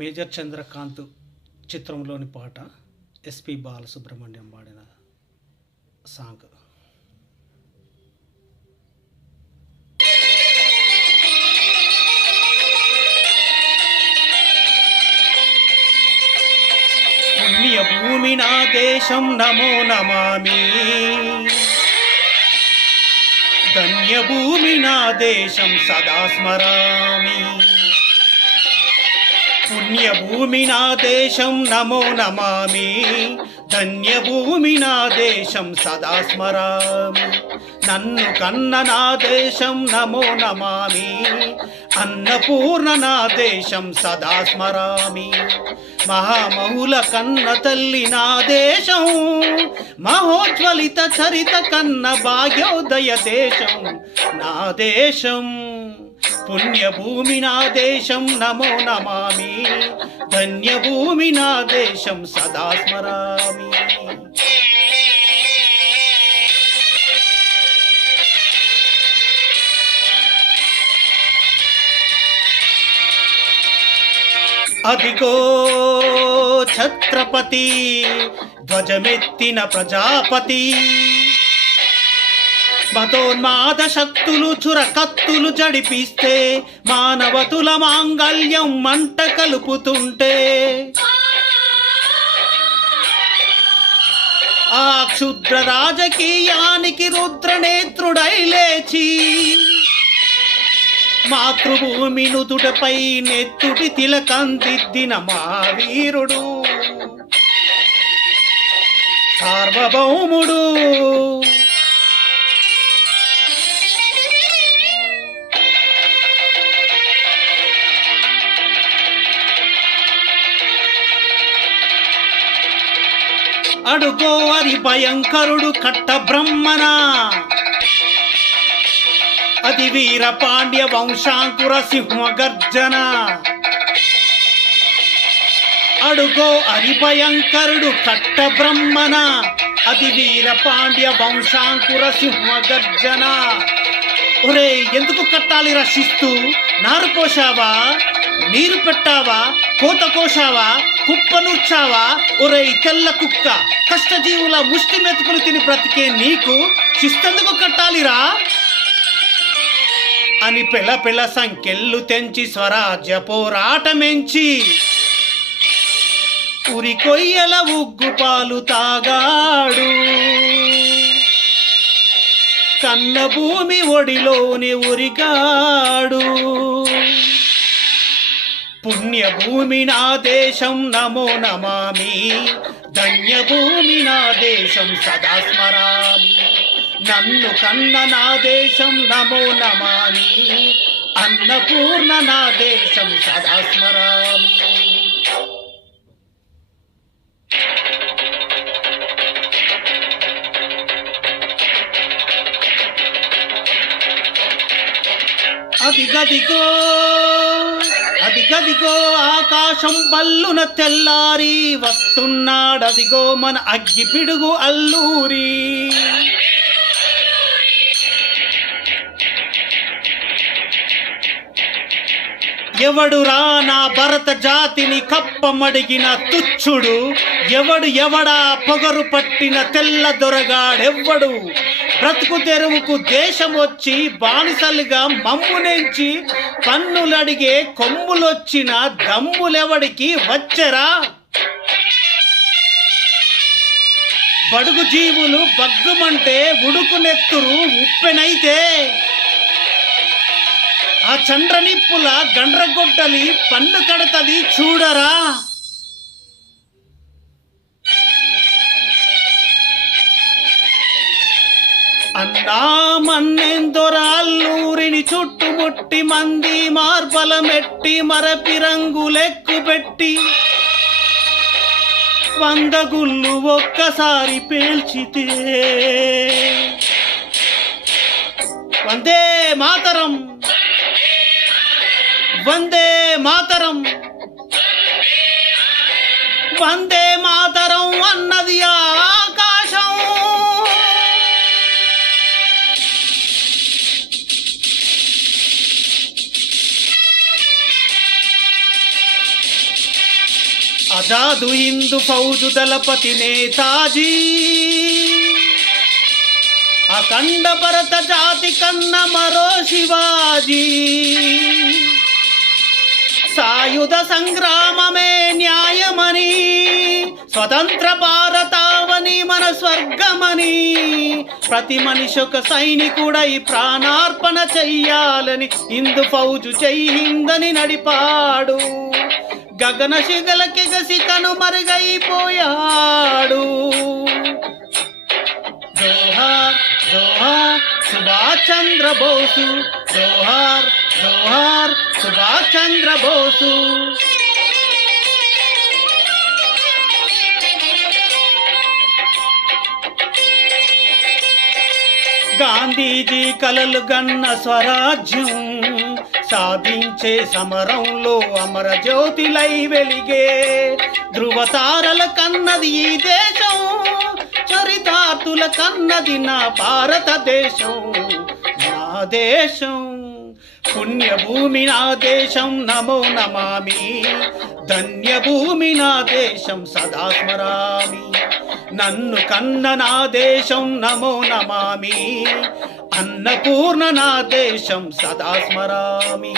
Major Chandrakant చిత్రంలోని పాట SP Balasubrahmanyam పాడిన సాంగ్. పుణ్యభూమి నా దేశం నమో నమామి, ధన్యభూమి నా దేశం సదా స్మరామి. పుణ్యభూమి నా దేశం నమో నమామి, ధన్యభూమి నా దేశం సదా స్మరామి. నన్ను కన్న నా దేశం నమో నమామి, అన్నపూర్ణ నా దేశం సదా స్మరామి. మహామహుల కన్న తల్లి నా దేశం, మహోజ్వలిత చరిత కన్న భాగ్యోదయ దేశం నా దేశం. పుణ్యభూమి నా దేశం నమో నమామి, ధన్యభూమి నా దేశం సదా స్మరామి. అదిగో ఛత్రపతి ధ్వజమెత్తిన ప్రజాపతి, మతోన్మాద శక్తులు చురకత్తులు జడిపిస్తే మానవతుల మాంగళ్యం మంట కలుపుతుంటే, ఆ క్షుద్ర రాజకీయానికి రుద్రనేత్రుడై లేచి మాతృభూమి నుదుటపై నెత్తుటి తిలకందిద్దిన మా వీరుడు సార్వభౌముడు. అడుగో హరి భయంకరుడు కట్ట బ్రహ్మణ, అది వీర పాండ్య వంశాంకుర సింహ గర్జన. అడుగో హరి భయంకరుడు కట్ట బ్రహ్మణ, అది వీర పాండ్య వంశాంకుర సింహ గర్జన. ఒరే ఎందుకు కట్టాలి రక్షిస్తూ? నారు పోసావా, నీరు పెట్టావా, కోత కోసావా, కుప్పనూర్చావా? ఒరే తెల్ల కుక్క, కష్టజీవుల ముష్టి మెతుకులు తిని బ్రతికే నీకు శిస్తెందుకు కట్టాలిరా అని పెళ్ళ పెళ్ళ సంకెళ్ళు తెంచి స్వరాజ్య పోరాటమెంచి ఉరి కొయ్యల ఉగ్గు పాలు తాగాడు. కన్న భూమి ఒడిలోని ఉరిగాడు. పుణ్యభూమి నా దేశం నమో నమామి, ధన్యభూమి నా దేశం సదా స్మరామి. నన్ను కన్న నా దేశం నమో నమామి, అన్నపూర్ణ నా దేశం సదా స్మరామి. అదిగదిగో అదిగదిగో ఆకాశం బల్లున తెల్లారి వస్తున్నాడదిగో మన అగ్గి పిడుగు అల్లూరి. ఎవడురా నా భరత జాతిని కప్పమడిగిన తుచ్చుడు? ఎవడా పొగరు పట్టిన తెల్ల దొరగాడెవ్వడు? బ్రతుకు తెరువుకు దేశం వచ్చి బానిసలుగా మమ్మునెంచి పన్నులడిగే కొమ్ములొచ్చిన దమ్ములెవడికి వచ్చరా? బడుగు జీవులు బగ్గుమంటే ఉడుకునెత్తురు ఉప్పెనైతే, ఆ చండ్రనిప్పుల గండ్రగొడ్డలి పన్ను కడతది చూడరా. అన్నా మన్నెందొరాల్లూరిని చుట్టుముట్టి మంది మార్బలమెట్టి మరపి రంగులెక్కు పెట్టి 100 గుళ్ళు ఒక్కసారి పేల్చితే వందే మాతరం, వందే మాతరం, వందే మాతరం అన్నది ఆకాశం. ఆజాదు హిందూ ఫౌజు దళపతి నేతాజీ, అఖండ భరత జాతి కన్న మరో శివాజీ. సాయుధ సంగ్రామమే న్యాయమని, స్వతంత్ర భారతావని మన స్వర్గమని, ప్రతి మనిషి ఒక సైనికుడై ప్రాణార్పణ చెయ్యాలని హిందూ ఫౌజు జై హిందని నడిపాడు. గగన శిగలకెగసి కనుమరుగైపోయాడు. జోహార్ జోహార్ సుభాష్ చంద్ర బోసు, జోహార్ జోహార్ సుభాష్ చంద్ర బోసు. గాంధీజీ కలలు గన్న స్వరాజ్యం సాధించే సమరంలో అమర జ్యోతిలై వెలిగే ధృవతారల కన్నది ఈ దేశం, చరితార్థుల కన్నది నా భారతదేశం. నా దేశం పుణ్యభూమి నా దేశం, నమో నమామి. ధన్యభూమి నా దేశం, సదా స్మరామి. నన్ను కన్న నా దేశం, నమో నమామి. అన్నపూర్ణ నా దేశం, సదా స్మరామి.